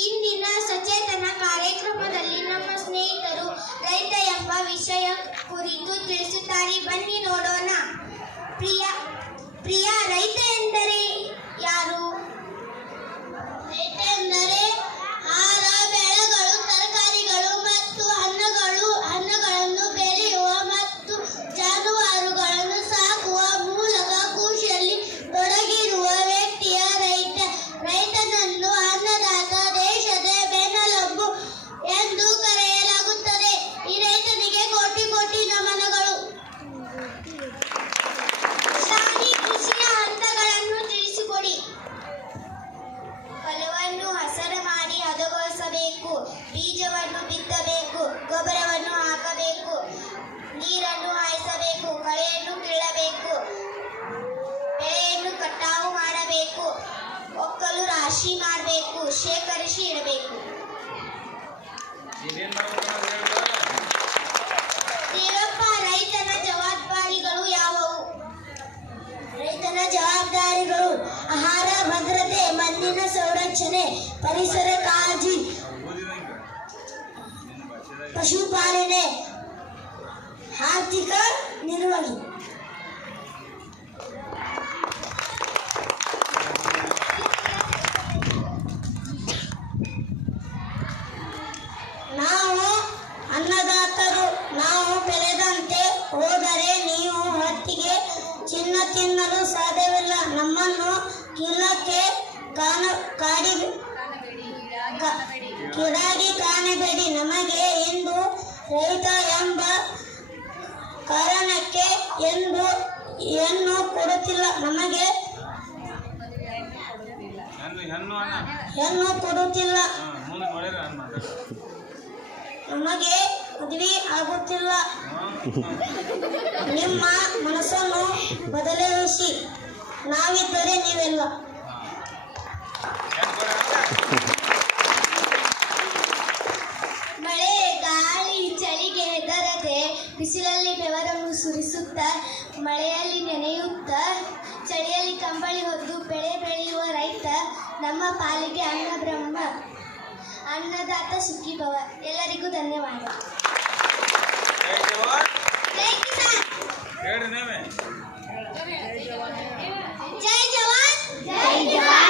ಇಂದಿನ ಸಚೇತನ ಕಾರ್ಯಕ್ರಮದಲ್ಲಿ ನಮ್ಮ ಸ್ನೇಹಿತರು ರೈತ ಎಂಬ ವಿಷಯ ಕುರಿತು ತಿಳಿಸುತ್ತಾರೆ. ಬನ್ನಿ ನೋಡೋಣ. ಪ್ರಿಯ ರೈತ ಎಂದರೆ ಯಾರು? ರೈತ ಎಂದರೆ ಆಹಾರ ಬೆಳೆಗಳು, ತರಕಾರಿಗಳು ಮತ್ತು ಹಣ್ಣುಗಳನ್ನು ಬೆಳೆಯುವ ಮತ್ತು ಜಾನುವಾರುಗಳನ್ನು ಸಾಕುವ ಮೂಲಕ ಕೃಷಿಯಲ್ಲಿ ತೊಡಗಿರುವ ವ್ಯಕ್ತಿಯ ರೈತ. ರೈತನನ್ನು ಅನ್ನದಾತ, ದೇಶದ ಬೆನ್ನೆಲುಬು ಎಂದು ಕರೆಯಲಾಗುತ್ತದೆ. ಈ ರೈತನಿಗೆ ಕೋಟಿ ಕೋಟಿ ನಮನಗಳು. ಕೃಷಿಯ ಹಂತಗಳನ್ನು ತಿಳಿಸಿಕೊಡಿ. ಹೊಲವನ್ನು ಹಸರು ಮಾಡಿ ಹದಗೊಳಿಸಬೇಕು, ಬೀಜವನ್ನು ಬಿತ್ತಬೇಕು, ಗೊಬ್ಬರವನ್ನು ಹಾಕಬೇಕು, ನೀರನ್ನು ಹಾಯಿಸಬೇಕು, ಕಳೆಯನ್ನು ಕೀಳಬೇಕು, ಬೆಳೆಯನ್ನು ಕಟಾವು ಮಾಡಬೇಕು, ಒಕ್ಕಲು ರಾಶಿ ಮಾಡಬೇಕು, ಶೇಖರಿಸಿ ಇಡಬೇಕು. ದೇವಪ್ಪ, ರೈತನ ಜವಾಬ್ದಾರಿಗಳು ಯಾವುವು? ರೈತನ ಜವಾಬ್ದಾರಿಗಳು ಆಹಾರ ಭದ್ರತೆ, ಮಣ್ಣಿನ ಸಂರಕ್ಷಣೆ, ಪರಿಸರ ಕಾಳಜಿ, ಪಶುಪಾಲನೆ, ಆರ್ಥಿಕ ನಿರ್ವಹಣೆ. ನಾವು ಅನ್ನದಾತರು. ನಾವು ಬೆಳೆದಂತೆ ಹೋದರೆ ನೀವು ಹೊತ್ತಿಗೆ ಚಿನ್ನ ತಿನ್ನಲು ಸಾಧ್ಯವಿಲ್ಲ. ನಮ್ಮನ್ನು ಕಿಲ್ಲಕ್ಕೆ ಕಿಡಾಗಿ ಕಾಣಬೇಡಿ. ನಮಗೆ ಎಂದು ರೈತ ಎಂಬ ಕಾರಣಕ್ಕೆ ಹೆಣ್ಣು ಕೊಡುತ್ತಿಲ್ಲ. ನಮಗೆ ಹೆಣ್ಣು ಕೊಡುತ್ತಿಲ್ಲ. ನಮಗೆ ಮದುವೆ ಆಗುತ್ತಿಲ್ಲ. ನಿಮ್ಮ ಮನಸ್ಸನ್ನು ಬದಲಾಯಿಸಿ. ನಾವಿದ್ದರೆ ನೀವೆಲ್ಲ. ಮಳೆ, ಗಾಳಿ, ಚಳಿಗೆ ಹೆದರದೆ ಬಿಸಿಲಲ್ಲಿ ಬೆವರನ್ನು ಸುರಿಸುತ್ತಾ, ಮಳೆಯಲ್ಲಿ ನೆನೆಯುತ್ತಾ, ಚಳಿಯಲ್ಲಿ ಕಂಬಳಿ ಹೊದ್ದು ಬೆಳೆ ಬೆಳೆಯುವ ರೈತ ನಮ್ಮ ಪಾಲಿಗೆ ಅನ್ನ ಬ್ರಹ್ಮ. ಅನ್ನದಾತ ಸುಖಿ ಭವ. ಎಲ್ಲರಿಗೂ ಧನ್ಯವಾದ. ಜೈ ಜವಾನ್, ಜೈ ಜವಾನ್.